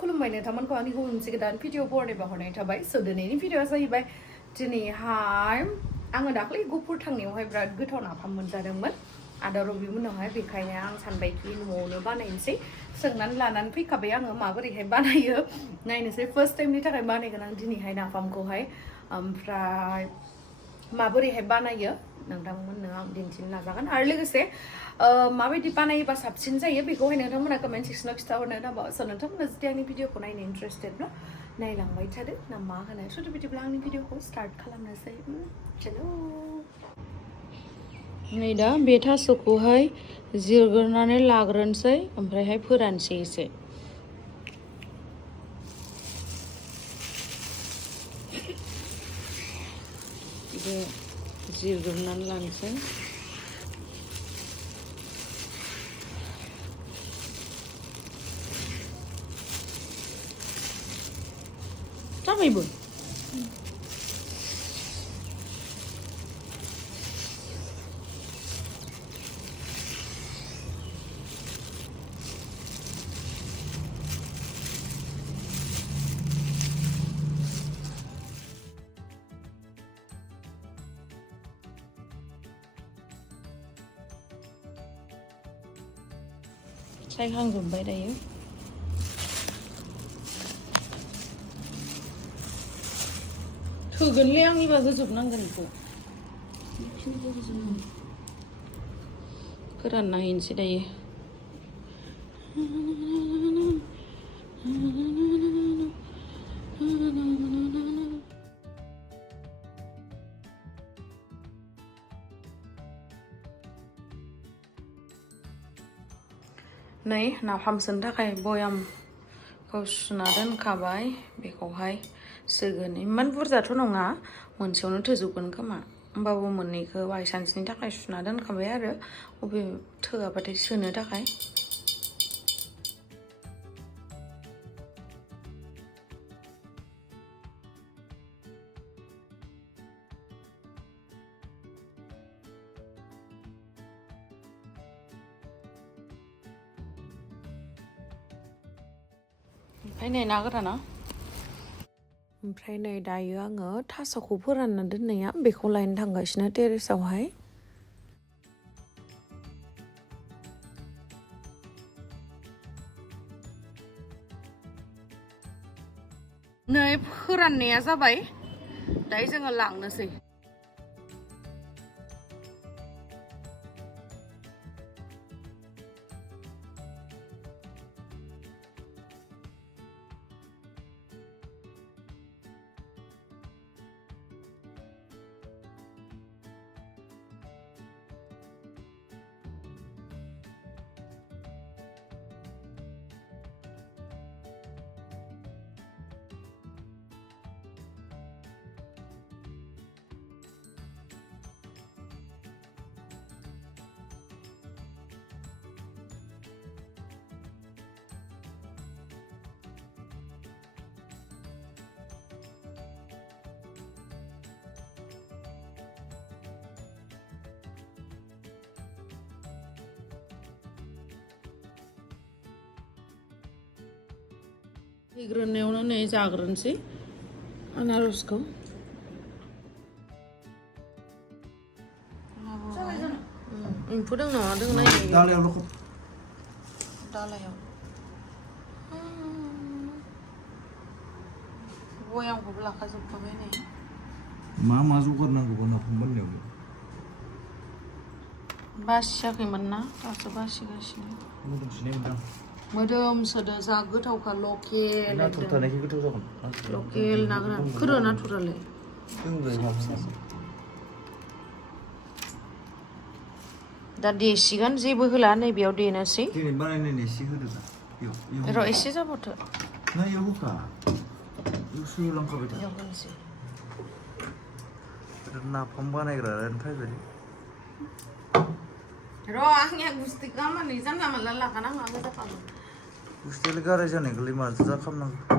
खुलुमबाय नोंथांमोनखौ आंनि गुबुन मोनसे गोदान भिडिअ बरायबा हरनाय थाबाय स' दिनैनि भिडिअआ जाहैबाय दिनैहाय आङो दाख्लै गुफुर थांनायावहाय बिराद गोथाव नाफाम मोनजादोंमोन आदा रबिमोननावहाय बेखायनो आं सानबायखि न'आवनो बानायनोसै सोंनानै लानानै फैखाबाय आङो माबोरैहाय बानायो नायनोसै फार्स्ट टाइमनि थाखाय बानायगोन आं दिनैहाय नाफामखौहाय ओमफ्राय माबोरैहाय बानायो नोंथांमोननो आं दिन्थिनो नाजागोन आरो लोगोसे माबायदि बानायोबा साबसिन जायो बेखौहाय नोंथांमोना कमेन्ट सेक्सनाव खिथाहरनो नामा स' नोंथांमोना जुदि आंनि भिडिअखौ नायनो इन्टारेस्टेडब्ला नायलांबाय थादो ना मा होनो स' बिदिब्ला आंनि भिडिअखौ स्टार्ट खालामनोसै चलो नै दा बे थास'खौहाय जिरग्रोनानै लाग्रोनोसै ओमफ्रायहाय फोरानसै एसे बे जिरग्रोनानै लानोसै जाबायबो सायखांजोब्बाय दायो थोगोनलै आंनिबा होजोबनांगोन बेखौ फोरानना हैनोसै दायो नै नाफाम सोनो थाखाय बयामखौ सुना दोनखाबाय बेखौहाय सोगोन इमान बुरजाथ' नङा मोनसेयावनो थोजोबगोन खोमा होमबाबो मोननैखौ बायसान्सनि थाखाय सुना दोनखाबाय आरो अबे थोआबाथाय सोनो थाखाय ओमफ्राय नै ना गोराना ओमफ्राय नै दायो आङो थास'खौ फोरानना दोननाया बेखौ लायनो थांगासिनो टेरेसावहाय नै फोराननाया जाबाय दायो जोङो लांनोसै हैग्रोनायावनो नै जाग्रोनोसै आनारसखौ एम्फौ दं नामा दं नायनो दालायाव बयामखौबो लाखाजोबखाबाय नै मा जगार नांगौबा नाफाम बानायनायाव बासियाखैमोन ना दासो बासिगासिनो मोदोम सोदो जा गोथावखा लकेल नाथुर थानायखौ गोथाव जागोन लकेल ना गोरान खोरो नाथुरालाय दा देसिगोन जेबो होला नैबेयाव देनोसै दिनै बानायनायनि एसे होदो दा र' एसे जाबावथो ना इयाव होखा इयाव सोलांखाबाय था इयाव होनोसै नाफाम बानायग्रायानो फैबाय र' आंनिया गुस्ति खामानि जानला मोनला लाखानाङा मोजां खालामो गुस्थियालाय गाराय जानायखौलाय माथो जा खालामनांगौ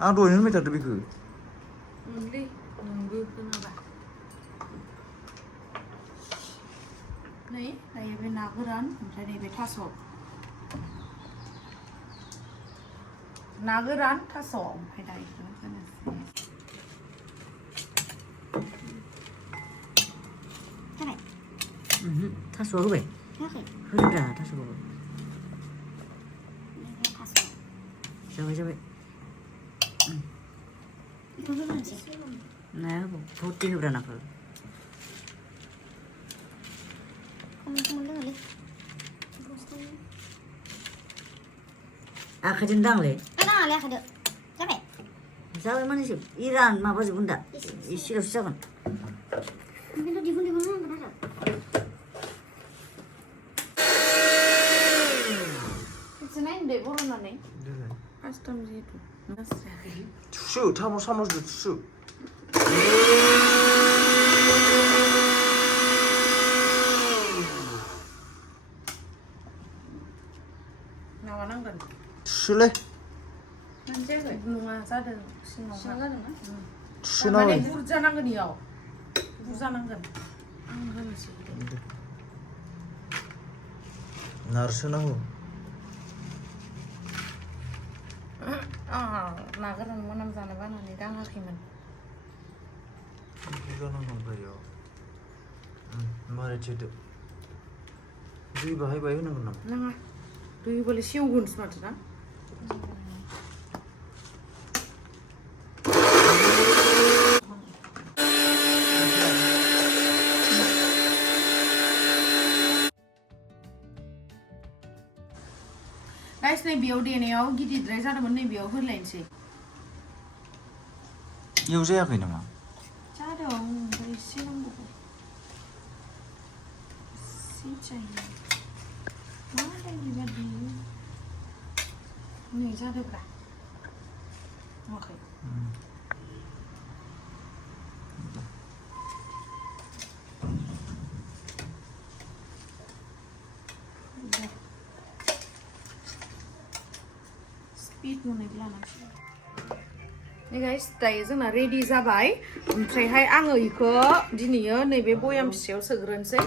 आं दहायनो होनबाय थादो बेखौ ओंलै नोंबो खोनाबा नै दायो बे ना गोरान ओमफ्राय नैबे थास' ना गोरान थास' ओमफ्राय दायो होनोसै थास'आ होबाय होदोब्रा थास'खौ जाबाय जाबाय नाया होबाव बहुद होब्रा नाखौ आखाइजों दांलै आखाइदो जाबाय जाबाय माने इरान माबाजोबगोन दा एसेल'सो जागोन खिन्थु दिहुन नांगोन आरो खेबसे नायनो बर'नानै फार्स्ट टाइम जिहेतु 투수 사무실 투수 나와난건 투수래? 현재가 누가 자든 신호가 자든가 투수 만에 나와 부르자난건이요 부르자난건 angha는 나르스나고 나 그런 모남 자네 바나니 당하기만 이거는 건가요? 말해줘도 दुई भाइ भयो न भन्नु नाङा दुई बोले सिउगुन्स मात्र ना गाइस नै बेयाव देनायाव गिदिरद्राय जादोंमोन नै बेयाव होलायनोसै इयाव जायाखै नामा जादों ओमफ्राय एसे नांगौ एसे जायो माबायदि बादि नै जादोंब्रा नुवाखै स्पिड मोननायखौ लानांसिगोन नै गाइस दायो जोंना रेडि जाबाय ओमफ्रायहाय आङो इखौ दिनैयो नैबे बयाम फिसायाव सोग्रोनोसै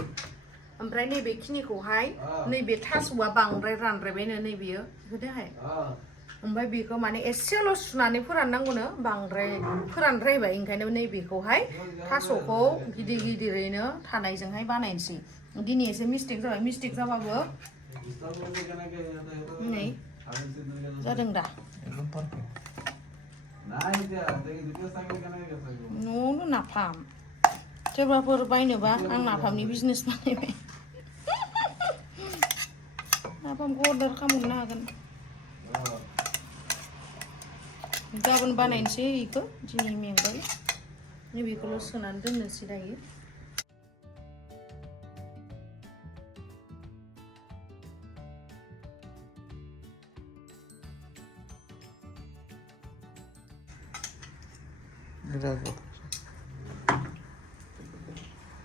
ओमफ्राय नैबे खिनिखौहाय नैबे थास'आ बांद्राय रानद्रायबायनो नैबेयो होदोहाय ओमफ्राय बेखौ माने एसेल' सुनानै फोराननांगौनो बांद्राय फोरानद्रायबाय ओंखायनो नैबेखौहाय थास'खौ गिदिर गिदिरैनो थानायजोंहाय बानायनोसै दिनै एसे मिस्टेक जाबाय मिस्टेक जाबाबो नै जादों दा न'आवनो नाफाम सोरबाफोर बायनोबा आं नाफामनि बिजनेस बानायबाय नाफामखौ अर्डार खालामहरनो हागोन गाबोन बानायनोसै बेखौ दिनै मेंबाय नैबेखौल' सोनानै दोननोसै दायो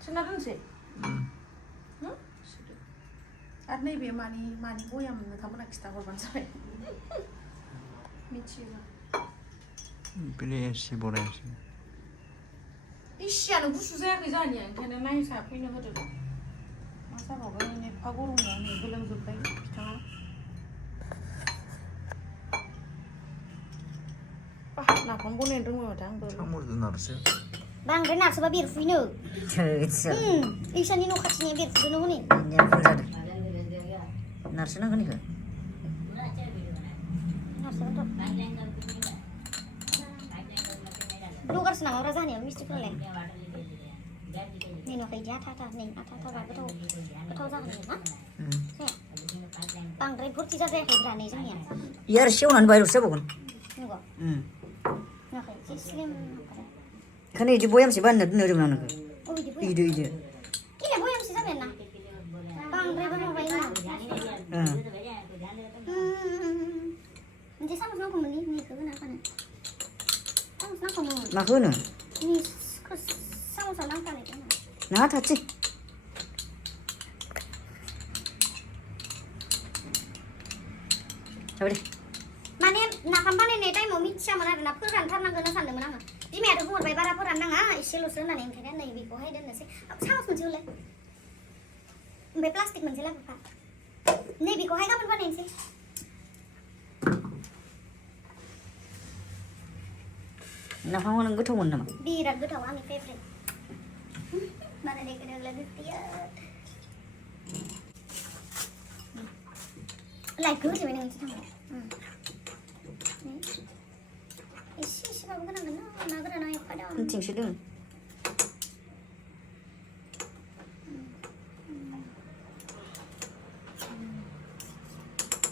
सोना दोनसै आरो नैबे मानि बयाम नोंथांमोना खिथाहरबानो जाबाय मिथियोबा बेले एसे बनायनोसै इसियानो गुसु जायाखै जानिया ओंखायनो नायसाफैनो होदो मा जाबावगोन एफा गरमाव नै गोलोमजोब्बाय बिथाङा नाफाम बनायनो रोङो माथो आंबो 사무도 나르세 बांद्राय नारसोबा बेरफुयोनो इसानि न' खाथिनिया बेरफुदोनो हनै नारसोनांगोन इखो ब्लगारसो नामाब्रा जानायाव मिस्टिफोरालाय नै नुवाखै इदि आथा आथा नै आथा आथा गोथाव जागोन ना बांद्राय भर्ति जाद्रायाखैब्रा नै जोंनिया इयो आरो सेवनानै बाहेरायावसो जाबावगोन नंगौ नुवाखै एसे स्लिम बेखायनो इदि बयामसे बानायना दोननो रोंना नोङो इदि इदो किला बयामसे जाबाय ना बांद्रायबो माबायो मोनसे सामस नांगौमोन निखौ होना फानो सामस नांगौमोन माखौ होनो नि सामसाव नांफानाय नाङा थाथि जाबाय दे माने नाफाम बानायनाय टाइमाव मिथियामोन आरोना फोरानथारनांगोन होनना सानदोंमोन आङो बिमायाथ' बुंहरबाय बारा फोराननाङा एसेल'सो होननानै ओंखायनो नै बेखौहाय दोननोसै सामस मोनसे हरलाय ओमफ्राय प्लास्टिक मोनसे लाबोफा नैबेखौहाय गाबोन बानायनोसै नाफामखौ नों गोथाव मोनो नामा? बिराद गोथाव आंनि फेभरेट बानायनायखौ नोंलाय गोसोया लाइटखौ होजोबबाय नों इसे थांबाय एसेबाबो गोनांगोन ना ना गोराना एफा दं उनथिंसो दङ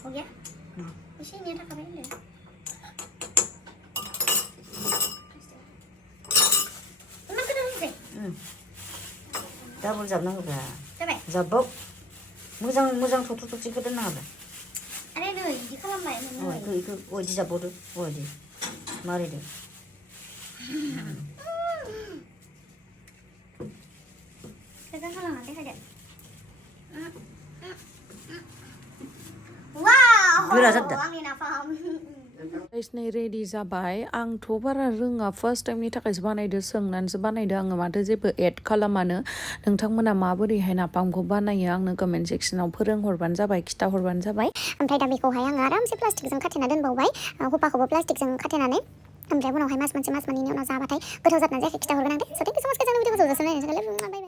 हो गया एसे एनैया थाखाबाय होनदो इमान गोथाव होनसै डाबल जाबनांगौब्रा जाबाय जाब्बाव मोजां मोजां थथ' थथिखौ दोननाङाब्रा आरे नै बिदि खालामबाय नोङो इखौ अयदि जाबबावदो अयदि मारिदो गोजा खालामना देखायदो वाव गोरा जादों आंनि नाफाम नै रेडि जाबाय आंथ' बारा रोङा फार्स्ट टाइमनि थाखायसो बानायदो सोंनानैसो बानायदो आङो माथो जेबो एड खालामानो नोंथांमोना माबोरैहाय नाफामखौ बानायो आंनो कमेन्ट सेक्सनाव फोरोंहरबानो जाबाय खिथाहरबानो जाबाय ओमफ्राय दा बेखौहाय आङो आरामसे प्लास्टिकजों खाथेना दोनबावबाय हुफाखौबो प्लास्टिकजों खाथेनानै ओमफ्राय उनावहाय मास मोनसे मास मोननैनि उनाव जाबाथाय गोथाव जादोंना जायाखै खिथाहरगोन आं दे स' थेंक इउ स' माच गाइस आंनि भिडिअखौ जोबजासिम नायनायनि थाखाय